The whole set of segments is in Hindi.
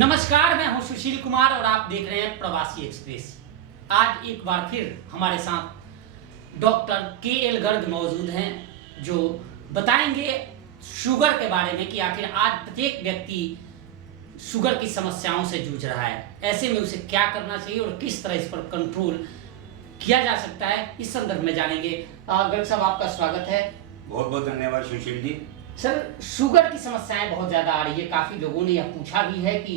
नमस्कार, मैं हूं सुशील कुमार और आप देख रहे हैं प्रवासी एक्सप्रेस। आज एक बार फिर हमारे साथ डॉक्टर के.एल. गर्ग मौजूद हैं जो बताएंगे शुगर के बारे में कि आखिर आज प्रत्येक व्यक्ति शुगर की समस्याओं से जूझ रहा है। ऐसे में उसे क्या करना चाहिए और किस तरह इस पर कंट्रोल किया जा सकता है, इस संदर्भ में जानेंगे। गर्ग साहब, आपका स्वागत है। बहुत बहुत धन्यवाद सुशील जी। सर, शुगर की समस्याएं बहुत ज़्यादा आ रही है। काफ़ी लोगों ने यह पूछा भी है कि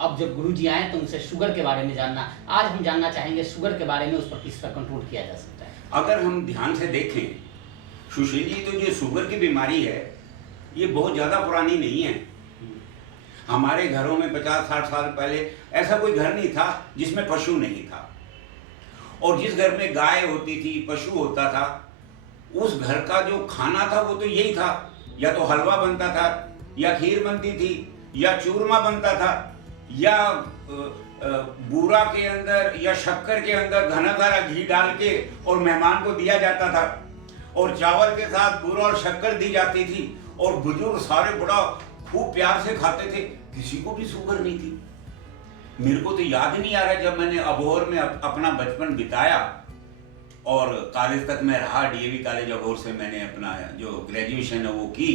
अब जब गुरुजी आए तो उनसे शुगर के बारे में जानना। आज हम जानना चाहेंगे शुगर के बारे में, उस पर किस तरह कंट्रोल किया जा सकता है। अगर हम ध्यान से देखें सुशील जी, तो जो शुगर की बीमारी है ये बहुत ज़्यादा पुरानी नहीं है। हमारे घरों में 50-60 साल पहले ऐसा कोई घर नहीं था जिसमें पशु नहीं था, और जिस घर में गाय होती थी, पशु होता था, उस घर का जो खाना था वो तो यही था। या तो हलवा बनता था, या खीर बनती थी, या चूरमा बनता था, या बूरा के अंदर या शक्कर के अंदर घना सारा घी डाल के और मेहमान को दिया जाता था, और चावल के साथ बूरा और शक्कर दी जाती थी, और बुजुर्ग सारे बड़ा खूब प्यार से खाते थे। किसी को भी शुगर नहीं थी। मेरे को तो याद नहीं आ रहा, जब मैंने अबोहर में अपना बचपन बिताया और कॉलेज तक मैं रहा, डीएवी कॉलेज अबोहर से मैंने अपना जो ग्रेजुएशन है वो की,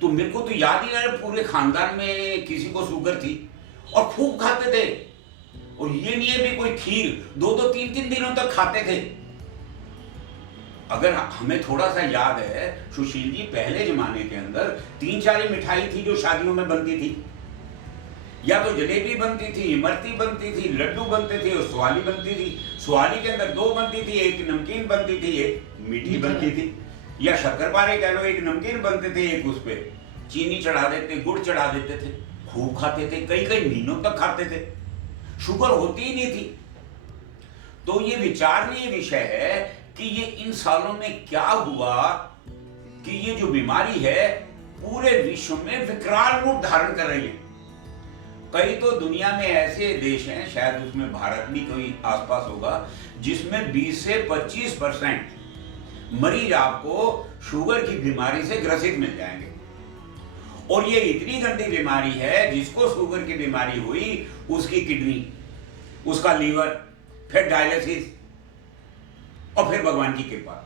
तो मेरे को तो याद ही आ रहा पूरे खानदान में किसी को शुगर थी और खूब खाते थे। और ये नहीं है भी कोई खीर 2-2, 3-3 दिनों तक खाते थे। अगर हमें थोड़ा सा याद है सुशील जी, पहले जमाने के अंदर 3-4 मिठाई थी जो शादियों में बनती थी। या तो जलेबी बनती थी, इमरती बनती थी, लड्डू बनते थे और स्वाली बनती थी। स्वाली के अंदर 2 बनती थी, एक नमकीन बनती थी, एक मीठी बनती थी। या शक्करपारे कह लो, एक नमकीन बनते थे, एक उस पे चीनी चढ़ा देते, गुड़ चढ़ा देते थे। खूब खाते थे, कई कई महीनों तक खाते थे, शुगर होती ही नहीं थी। तो ये विचारणीय विषय है कि ये इन सालों में क्या हुआ कि ये जो बीमारी है पूरे विश्व में विकराल रूप धारण कर रही है। कई तो दुनिया में ऐसे देश हैं, शायद उसमें भारत भी कोई आसपास होगा, जिसमें 20 से 25% मरीज आपको शुगर की बीमारी से ग्रसित मिल जाएंगे। और ये इतनी गंदी बीमारी है, जिसको शुगर की बीमारी हुई उसकी किडनी, उसका लीवर, फिर डायलिसिस, और फिर भगवान की कृपा।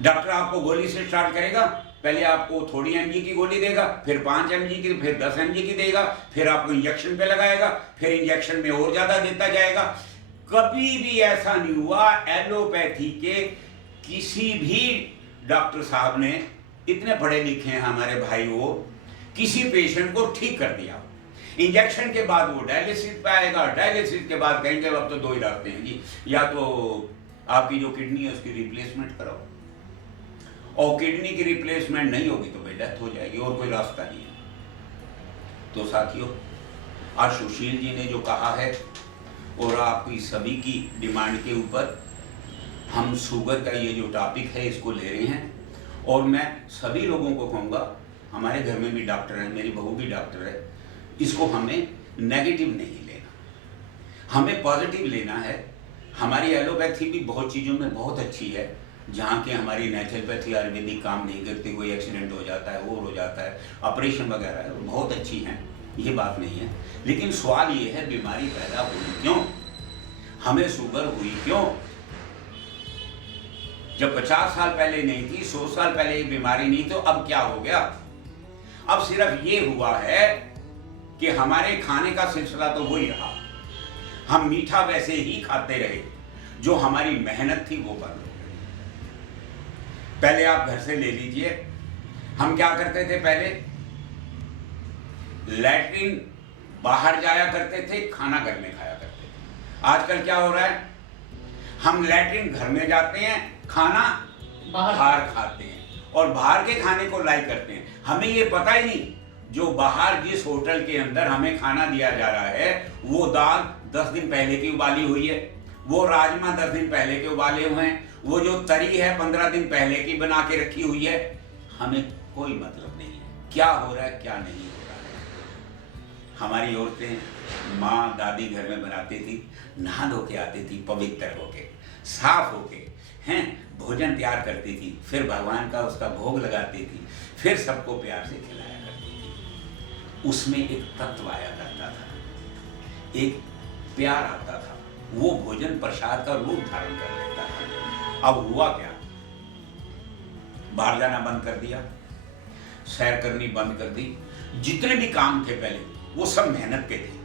डॉक्टर आपको गोली से स्टार्ट करेगा। पहले आपको थोड़ी mg की गोली देगा, फिर 5 mg की, फिर 10 mg की देगा, फिर आपको इंजेक्शन पे लगाएगा, फिर इंजेक्शन में और ज्यादा देता जाएगा। कभी भी ऐसा नहीं हुआ एलोपैथी के किसी भी डॉक्टर साहब ने, इतने पढ़े लिखे हैं हमारे भाई, वो किसी पेशेंट को ठीक कर दिया। इंजेक्शन के बाद वो डायलिसिस पे आएगा, डायलिसिस के बाद कहेंगे अब तो 2 ही रास्ते हैं जी, या तो आपकी जो किडनी है उसकी रिप्लेसमेंट कराओ, और किडनी की रिप्लेसमेंट नहीं होगी तो भाई डेथ हो जाएगी, और कोई रास्ता नहीं है। तो साथियों, आज सुशील जी ने जो कहा है और आपकी सभी की डिमांड के ऊपर हम शुगर का ये जो टॉपिक है इसको ले रहे हैं। और मैं सभी लोगों को कहूँगा, हमारे घर में भी डॉक्टर है, मेरी बहू भी डॉक्टर है, इसको हमें नेगेटिव नहीं लेना, हमें पॉजिटिव लेना है। हमारी एलोपैथी भी बहुत चीज़ों में बहुत अच्छी है, जहाँ की हमारी नेचुरोपैथी आयुर्वेदिक काम नहीं करती, कोई एक्सीडेंट हो जाता है, वो हो जाता है, ऑपरेशन वगैरह है, बहुत अच्छी हैं, ये बात नहीं है। लेकिन सवाल ये है, बीमारी पैदा हुई क्यों, हमें शुगर हुई क्यों? जब 50 साल पहले नहीं थी, 100 साल पहले ये बीमारी नहीं, तो अब क्या हो गया? अब सिर्फ ये हुआ है कि हमारे खाने का सिलसिला तो वही रहा, हम मीठा वैसे ही खाते रहे, जो हमारी मेहनत थी वो बंद हो गई। पहले आप घर से ले लीजिए, हम क्या करते थे पहले, लैट्रिन बाहर जाया करते थे, खाना घर में खाया करते थे। आजकल क्या हो रहा है, हम लैट्रिन घर में जाते हैं, खाना बाहर खाते हैं, और बाहर के खाने को लाइक करते हैं। हमें ये पता ही नहीं, जो बाहर जिस होटल के अंदर हमें खाना दिया जा रहा है, वो दाल 10 दिन पहले की उबाली हुई है, वो राजमा 10 दिन पहले के उबाले हुए हैं, वो जो तरी है 15 दिन पहले की बना के रखी हुई है। हमें कोई मतलब नहीं है क्या हो रहा है क्या नहीं हो रहा है। हमारी औरतें, माँ दादी घर में बनाती थी, नहा धो के आती थी, पवित्र होके, साफ होके, हैं, भोजन तैयार करती थी, फिर भगवान का उसका भोग लगाती थी, फिर सबको प्यार से खिलाया करती थी। उसमें एक तत्व आया करता था, एक प्यार आता था, वो भोजन प्रसाद का रूप धारण कर लेता था। अब हुआ क्या, बाहर जाना बंद कर दिया, सैर करनी बंद कर दी, जितने भी काम थे पहले वो सब मेहनत के थे।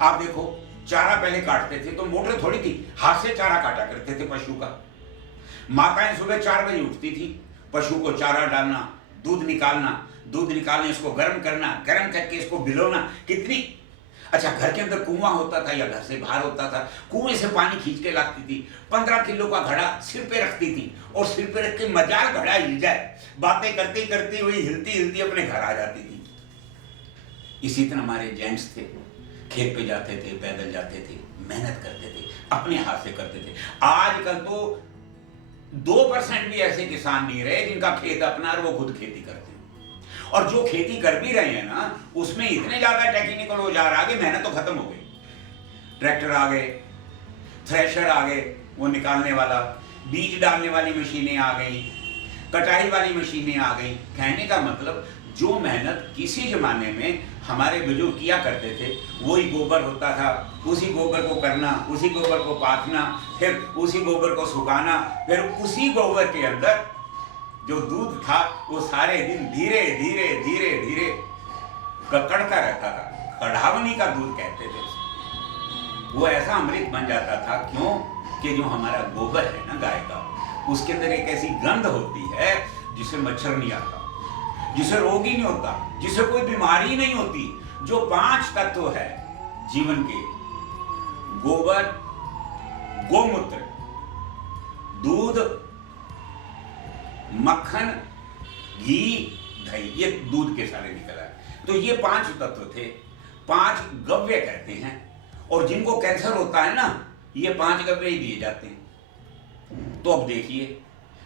आप देखो, चारा पहले काटते थे तो मोटर थोड़ी थी, हाथ से चारा काटा करते थे पशु का। माताएं सुबह 4 बजे उठती थी, पशु को चारा डालना, दूध निकालने इसको गर्म करना, गर्म करके इसको भिगोना। कितनी अच्छा, घर के अंदर कुआं होता था या घर से बाहर होता था, कुएं से पानी खींच के लाती थी, 15 किलो का घड़ा सिर पे रखती थी और सिर पे रख के मजाल घड़ा हिल जाए, बातें करती करती हुई हिलती हिलती अपने घर आ जाती थी। इसी तरह हमारे जेंट्स थे, खेत पे जाते थे, पैदल जाते थे, मेहनत करते थे, अपने हाथ से करते थे। आजकल तो 2% भी ऐसे किसान नहीं रहे जिनका खेत अपना और वो खुद खेती करते हैं। और जो खेती कर भी रहे हैं ना, उसमें इतने ज्यादा टेक्निकल हो जा रहा है कि मेहनत तो खत्म हो गई। ट्रैक्टर आ गए, थ्रेशर आ गए, वो निकालने वाला, बीज डालने वाली मशीनें आ गई, कटाई वाली मशीनें आ गई। कहने का मतलब, जो मेहनत किसी जमाने में हमारे बुजुर्ग किया करते थे, वही गोबर होता था, उसी गोबर को करना, उसी गोबर को पाथना, फिर उसी गोबर को सुखाना, फिर उसी गोबर के अंदर जो दूध था वो सारे दिन धीरे धीरे धीरे धीरे कड़ता रहता था। कढ़ावनी का दूध कहते थे उसको। वो ऐसा अमृत बन जाता था। क्यों? कि जो हमारा गोबर है ना गाय का, उसके अंदर एक ऐसी गंध होती है जिससे मच्छर नहीं आता, जिसे रोग ही नहीं होता, जिसे कोई बीमारी नहीं होती। जो 5 तत्व है जीवन के, गोबर, गोमूत्र, दूध, मक्खन, घी, दही, ये दूध के सारे निकल आए। तो ये 5 तत्व थे, 5 गव्य कहते हैं। और जिनको कैंसर होता है ना, ये 5 गव्य ही दिए जाते हैं। तो अब देखिए,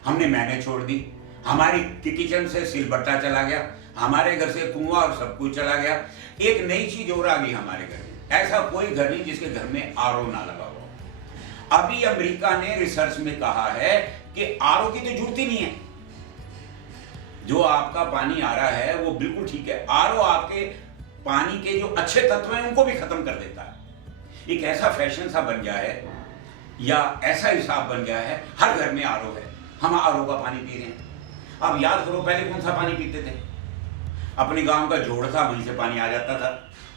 हमने मेहनत छोड़ दी, हमारी किचन से सिलबट्टा चला गया, हमारे घर से कुआं और सब कुछ चला गया। एक नई चीज और आ गई हमारे घर में। ऐसा कोई घर नहीं जिसके घर में आरओ ना लगा हुआ। अभी अमेरिका ने रिसर्च में कहा है कि आरओ की तो जरूरत ही नहीं है। जो आपका पानी आ रहा है वो बिल्कुल ठीक है। आरओ आपके पानी के जो अच्छे तत्व हैं उनको भी खत्म कर देता है। एक ऐसा फैशन सा बन गया है, या ऐसा हिसाब बन गया है, हर घर में आरओ है, हम आरओ का पानी पी रहे हैं। अब याद करो, पहले कौन सा पानी पीते थे? अपने गांव का जोड़ था, वहीं से पानी आ जाता था।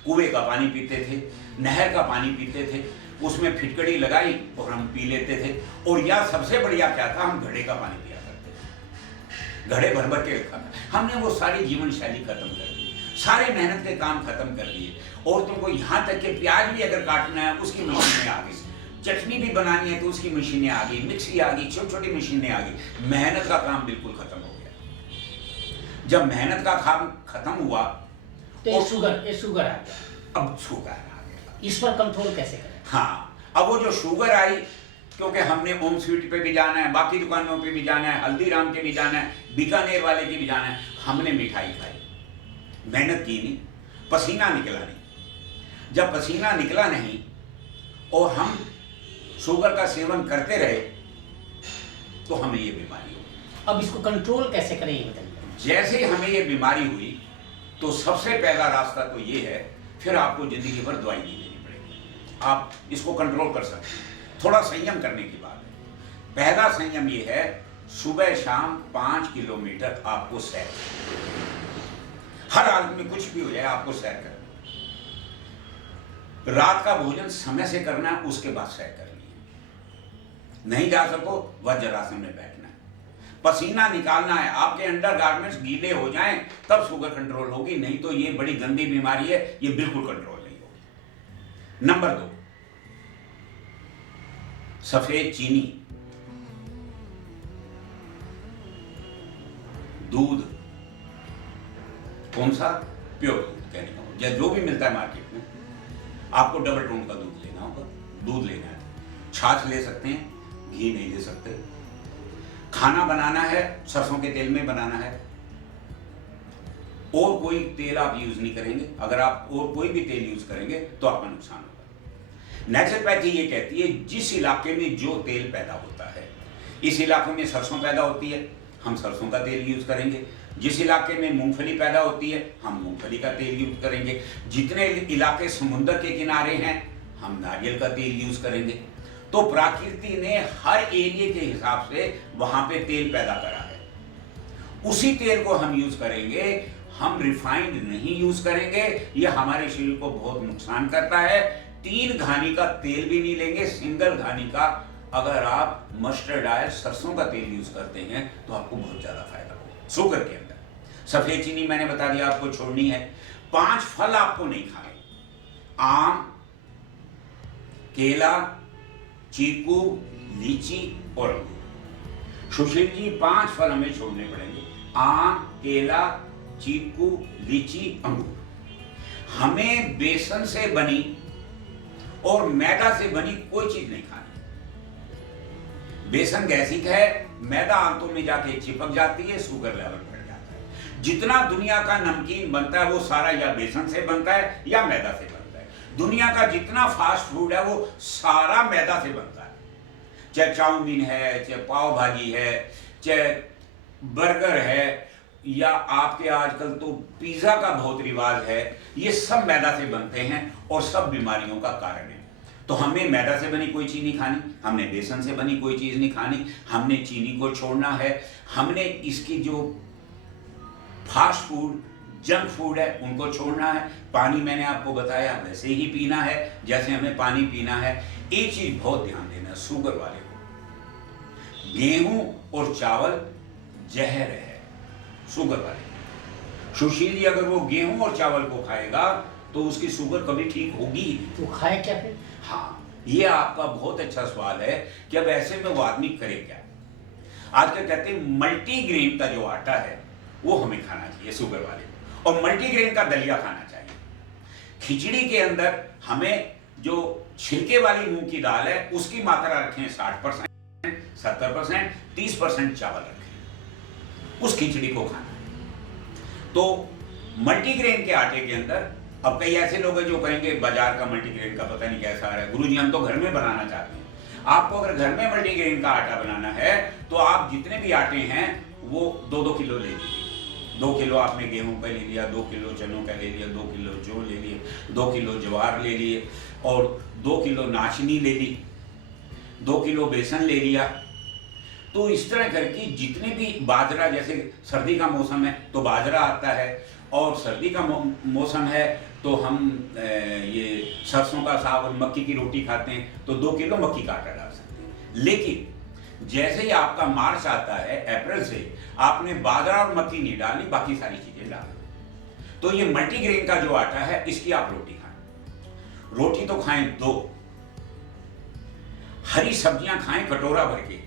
कुएं का पानी पीते थे, नहर का पानी पीते थे, उसमें फिटकड़ी लगाई और हम पी लेते थे। और या सबसे बढ़िया क्या था, हम घड़े का पानी पिया करते थे, घड़े भर भर के रखा था। हमने वो सारी जीवन शैली खत्म कर दी, सारे मेहनत के काम खत्म कर दिए। और तुमको यहाँ तक कि प्याज भी अगर काटना है उसकी मशीनें आ गई, चटनी भी बनानी है तो उसकी मशीनें आ गई, मिक्सी आ गई, छोटी छोटी मशीनें आ गई। मेहनत का काम बिल्कुल खत्म हो गया। जब मेहनत का काम खत्म हुआ तो ये शुगर आ गया। अब शुगर आ गया। इस पर कंट्रोल कैसे करें? हाँ, अब वो जो शुगर आई, क्योंकि हमने ओम स्वीट पे भी जाना है, बाकी दुकानों पे भी जाना है, हल्दीराम के भी जाना है, बीकानेर वाले के भी जाना है, हमने मिठाई खाई, मेहनत की नहीं, पसीना निकला नहीं। जब पसीना निकला नहीं और हम शुगर का सेवन करते रहे तो हमें ये बीमारी हुई। अब इसको कंट्रोल कैसे करें ये बताइए। जैसे ही हमें ये बीमारी हुई तो सबसे पहला रास्ता तो ये है, फिर आपको जिंदगी भर दवाई नहीं लेनी पड़ेगी, आप इसको कंट्रोल कर सकते हैं। थोड़ा संयम करने की बात है। पहला संयम ये है, सुबह शाम 5 किलोमीटर आपको सैर, हर आदमी कुछ भी हो जाए आपको सैर करना। रात का भोजन समय से करना है, उसके बाद सैर करनी है। नहीं जा सको, वज्रासन में बैठना है, पसीना निकालना है, आपके अंडर गारमेंट्स गीले हो जाएं तब शुगर कंट्रोल होगी, नहीं तो ये बड़ी गंदी बीमारी है, ये बिल्कुल कंट्रोल नहीं होगी। नंबर 2, सफेद चीनी, दूध, कौन सा? प्योर दूध कहने का, या जो भी मिलता है मार्केट में, आपको डबल टोन का दूध लेना होगा। दूध लेना है, छाछ ले सकते हैं, घी नहीं ले सकते। खाना बनाना है, सरसों के तेल में बनाना है, और कोई तेल आप यूज नहीं करेंगे। अगर आप और कोई भी तेल यूज करेंगे तो आपका नुकसान होगा। नेचुरोपैथी ये कहती है, जिस इलाके में जो तेल पैदा होता है, इस इलाके में सरसों पैदा होती है, हम सरसों का तेल यूज करेंगे। जिस इलाके में मूंगफली पैदा होती है हम मूंगफली का तेल यूज करेंगे, जितने इलाके समुद्र के किनारे हैं हम नारियल का तेल यूज करेंगे। तो प्रकृति ने हर एरिया के हिसाब से वहां पे तेल पैदा करा है, उसी तेल को हम यूज करेंगे। हम रिफाइंड नहीं यूज करेंगे, ये हमारे शरीर को बहुत नुकसान करता है। 3 घानी का तेल भी नहीं लेंगे, सिंगल घानी का। अगर आप मस्टर्ड ऑयल सरसों का तेल यूज करते हैं तो आपको बहुत ज्यादा फायदा होगा। शुगर के अंदर सफेद चीनी मैंने बता दिया आपको छोड़नी है। 5 फल आपको नहीं खाने, आम, केला, चीकू, लीची और अंगूर। सुशील जी 5 फल हमें छोड़ने पड़ेंगे, आम, केला, चीकू, लीची, अंगूर। हमें बेसन से बनी और मैदा से बनी कोई चीज नहीं खानी। बेसन गैसिक है, मैदा आंतों में जाके चिपक जाती है, शुगर लेवल बढ़ जाता है। जितना दुनिया का नमकीन बनता है वो सारा या बेसन से बनता है या मैदा से बनता है। दुनिया का जितना फास्ट फूड है वो सारा मैदा से बनता है, चाहे चाउमीन है, चाहे पाव भाजी है, चाहे बर्गर है, या आपके आजकल तो पिज्जा का बहुत रिवाज है। ये सब मैदा से बनते हैं और सब बीमारियों का कारण है। तो हमें मैदा से बनी कोई चीज नहीं खानी, हमने बेसन से बनी कोई चीज नहीं खानी, हमने चीनी को छोड़ना है। हमने इसकी जो फास्ट फूड, जंक फूड है उनको छोड़ना है। पानी मैंने आपको बताया वैसे ही पीना है जैसे हमें पानी पीना है। एक चीज बहुत ध्यान देना, शुगर वाले को गेहूं और चावल जहर है शुगर वाले। सुशील जी अगर वो गेहूं और चावल को खाएगा तो उसकी शुगर कभी ठीक होगी ही नहीं। तो खाए क्या फिर? हाँ, ये आपका बहुत अच्छा सवाल है कि अब ऐसे में वो आदमी करे क्या। आजकल कहते हैं मल्टीग्रेन का जो आटा है वो हमें खाना चाहिए शुगर वाले को, और मल्टीग्रेन का दलिया खाना चाहिए। खिचड़ी के अंदर हमें जो छिलके वाली मूंग की दाल है उसकी मात्रा रखें 60%, 70%, 30% चावल रखें, उस खिचड़ी को खाना है। तो मल्टीग्रेन के आटे के अंदर, अब कई ऐसे लोग हैं जो कहेंगे बाजार का मल्टीग्रेन का पता नहीं कैसा आ रहा है, गुरुजी हम तो घर में बनाना चाहते हैं। आपको अगर घर में मल्टीग्रेन का आटा बनाना है तो आप जितने भी आटे हैं वो 2-2 किलो ले लीजिए। 2 किलो आपने गेहूं का ले लिया, 2 किलो चनों का ले लिया, 2 किलो जौ ले लिए, 2 किलो ज्वार ले लिए, और 2 किलो नाचनी ले ली, 2 किलो बेसन ले लिया। तो इस तरह करके जितने भी बाजरा, जैसे सर्दी का मौसम है तो बाजरा आता है, और सर्दी का मौसम है तो हम ये सरसों का साग और मक्की की रोटी खाते हैं, तो 2 किलो मक्की का आटा डाल सकते हैं। लेकिन जैसे ही आपका मार्च आता है, अप्रैल से, आपने बाजरा और मक्की नहीं डालनी, बाकी सारी चीजें डालनी। तो ये मल्टीग्रेन का जो आटा है इसकी आप रोटी खाएं। रोटी तो खाएं 2, हरी सब्जियां खाएं कटोरा भर के,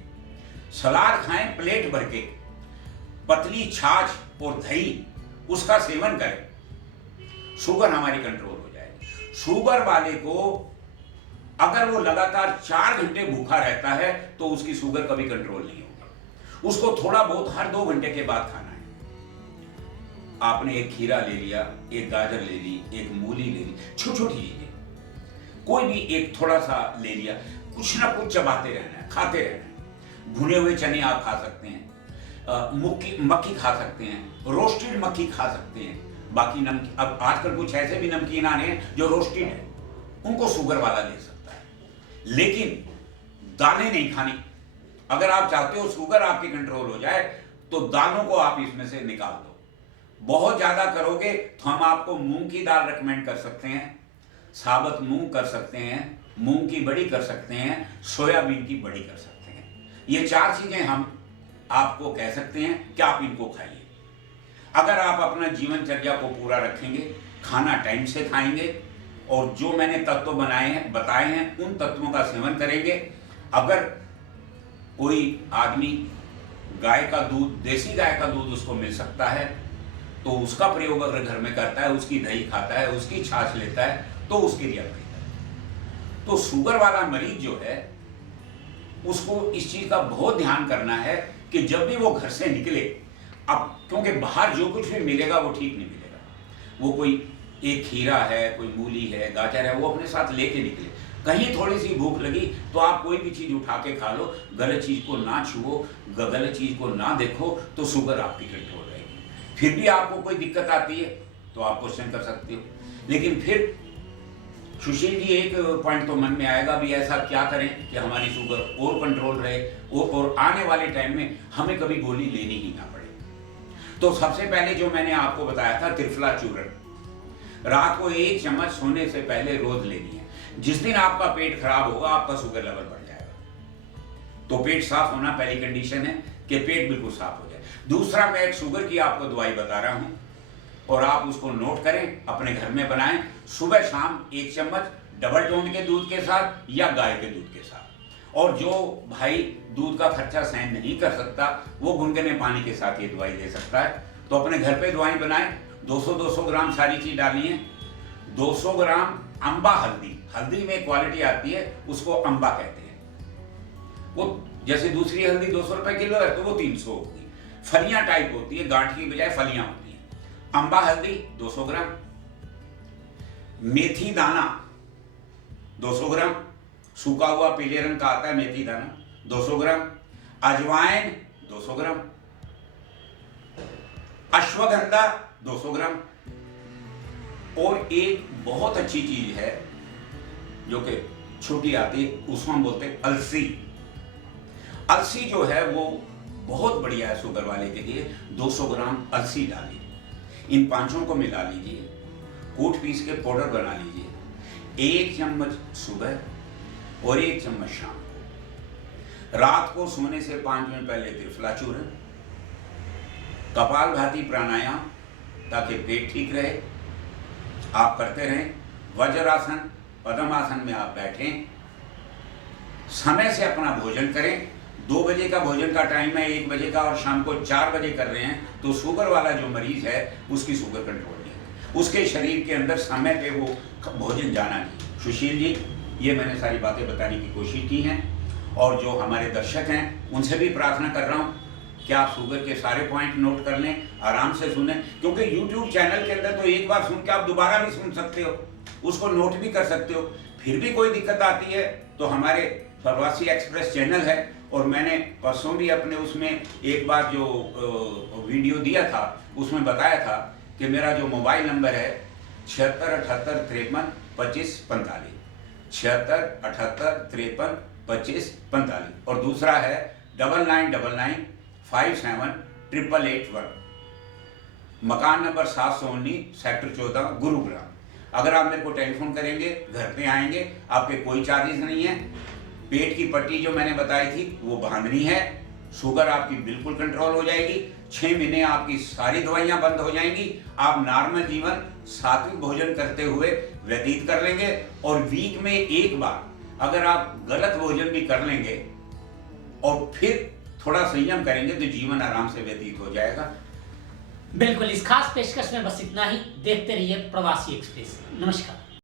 सलाद खाएं प्लेट भर के, पतली छाछ और दही उसका सेवन करें, शुगर हमारी कंट्रोल हो जाएगी। शुगर वाले को अगर वो लगातार 4 घंटे भूखा रहता है तो उसकी शुगर कभी कंट्रोल नहीं होगी। उसको थोड़ा बहुत हर 2 घंटे के बाद खाना है। आपने एक खीरा ले लिया, एक गाजर ले ली, एक मूली ले ली, छोटी छोटी चीजें, कोई भी एक थोड़ा सा ले लिया, कुछ ना कुछ चबाते रहना है, खाते रहना है। भुने हुए चने आप खा सकते हैं, मक्की खा सकते हैं, रोस्टेड मक्की खा सकते हैं। बाकी नमकीन, अब आजकल कुछ ऐसे भी नमकीन आने हैं जो रोस्टेड है, उनको शुगर वाला ले सकता है। लेकिन दालें नहीं खानी। अगर आप चाहते हो शुगर आपकी कंट्रोल हो जाए तो दालों को आप इसमें से निकाल दो। बहुत ज्यादा करोगे तो हम आपको मूंग की दाल रेकमेंड कर सकते हैं, साबुत मूंग कर सकते हैं, मूंग की बड़ी कर सकते हैं, सोयाबीन की बड़ी कर सकते हैं। ये 4 चीजें हम आपको कह सकते हैं कि आप इनको खाइए। अगर आप अपना जीवनचर्या को पूरा रखेंगे, खाना टाइम से खाएंगे, और जो मैंने तत्व बताए हैं उन तत्वों का सेवन करेंगे। अगर कोई आदमी गाय का दूध, देसी गाय का दूध उसको मिल सकता है तो उसका प्रयोग अगर घर में करता है, उसकी दही खाता है, उसकी छाछ लेता है, तो उसके लिए बेहतर है। तो शुगर वाला मरीज जो है उसको इस चीज का बहुत ध्यान करना है कि जब भी वो घर से निकले, अब क्योंकि बाहर जो कुछ भी मिलेगा वो ठीक नहीं मिलेगा। वो कोई एक खीरा है, कोई मूली है, गाजर है, वो अपने साथ लेके निकले। कहीं थोड़ी सी भूख लगी तो आप कोई भी चीज उठा के खा लो, गलत चीज को ना छुओ, गलत चीज को ना देखो, तो शुगर आपकी कंट्रोल रहेगी। फिर भी आपको कोई दिक्कत आती है तो आप क्वेश्चन कर सकते हो। लेकिन फिर सुशील जी एक पॉइंट तो मन में आएगा भी, ऐसा क्या करें कि हमारी शुगर और कंट्रोल रहे और आने वाले टाइम में हमें कभी गोली लेनी ही ना पड़े। तो सबसे पहले जो मैंने आपको बताया था त्रिफला चूर्ण, रात को 1 चम्मच सोने से पहले रोज लेनी है। जिस दिन आपका पेट खराब होगा आपका शुगर लेवल बढ़ जाएगा। तो पेट साफ होना पहली कंडीशन है कि पेट बिल्कुल साफ हो जाए। दूसरा, मैं एक शुगर की आपको दवाई बता रहा हूं और आप उसको नोट करें, अपने घर में बनाएं। सुबह शाम 1 चम्मच डबल टोन के दूध के साथ या गाय के दूध के साथ। और जो भाई दूध का खर्चा सहन नहीं कर सकता वो गुनगुने पानी के साथ ये दवाई ले सकता है। तो अपने घर पे दवाई बनाएं। 200-200 ग्राम सारी चीज डालनी है। 200 ग्राम अम्बा हल्दी, हल्दी में क्वालिटी आती है उसको अम्बा कहते हैं। वो जैसे दूसरी हल्दी 200 रुपए किलो है तो वो 300 होगी। फलियां टाइप होती है, गांठ की बजाय फलियां होती हैं। अम्बा हल्दी 200 ग्राम, मेथी दाना 200 ग्राम, सूखा हुआ पीले रंग का आता है मेथी दाना 200 ग्राम, अजवाइन 200 ग्राम, अश्वगंधा 200 ग्राम। और एक बहुत अच्छी चीज है जो कि छोटी आती है, उसको हम बोलते हैं अलसी। अलसी जो है वो बहुत बढ़िया है शुगर वाले के लिए। 200 ग्राम अलसी डालिए, इन पांचों को मिला लीजिए, कूट पीस के पाउडर बना लीजिए। 1 चम्मच सुबह और 1 चम्मच शाम को। रात को सोने से 5 मिनट पहले त्रिफला चूर्ण, कपालभाति प्राणायाम ताकि पेट ठीक रहे, आप करते रहें। वज्रासन, पद्मासन में आप बैठें, समय से अपना भोजन करें। 2 बजे का भोजन का टाइम है, 1 बजे का, और शाम को 4 बजे कर रहे हैं तो शुगर वाला जो मरीज है उसकी शुगर कंट्रोल नहीं है, उसके शरीर के अंदर समय पे वो भोजन जाना नहीं। सुशील जी, ये मैंने सारी बातें बताने की कोशिश की हैं और जो हमारे दर्शक हैं उनसे भी प्रार्थना कर रहा हूँ कि आप शुगर के सारे पॉइंट नोट कर लें, आराम से सुनें, क्योंकि यूट्यूब चैनल के अंदर तो एक बार सुन के आप दोबारा भी सुन सकते हो, उसको नोट भी कर सकते हो। फिर भी कोई दिक्कत आती है तो हमारे प्रवासी एक्सप्रेस चैनल है, और मैंने परसों भी अपने उसमें एक बार जो वीडियो दिया था उसमें बताया था कि मेरा जो मोबाइल नंबर है 7678532545, 7678532545, और दूसरा है 9999578881, मकान नंबर 719 सेक्टर 14 गुरुग्राम। अगर आप मेरे को टेलीफोन करेंगे, घर पे आएंगे, आपके कोई चार्जेस नहीं है। पेट की पट्टी जो मैंने बताई थी वो बांधनी है, शुगर आपकी बिल्कुल कंट्रोल हो जाएगी। 6 महीने आपकी सारी दवाइयां बंद हो जाएंगी। आप नॉर्मल जीवन सात्विक भोजन करते हुए व्यतीत कर लेंगे, और वीक में 1 बार अगर आप गलत भोजन भी कर लेंगे और फिर थोड़ा संयम करेंगे तो जीवन आराम से व्यतीत हो जाएगा। बिल्कुल, इस खास पेशकश में बस इतना ही। देखते रहिए प्रवासी एक्सप्रेस। नमस्कार।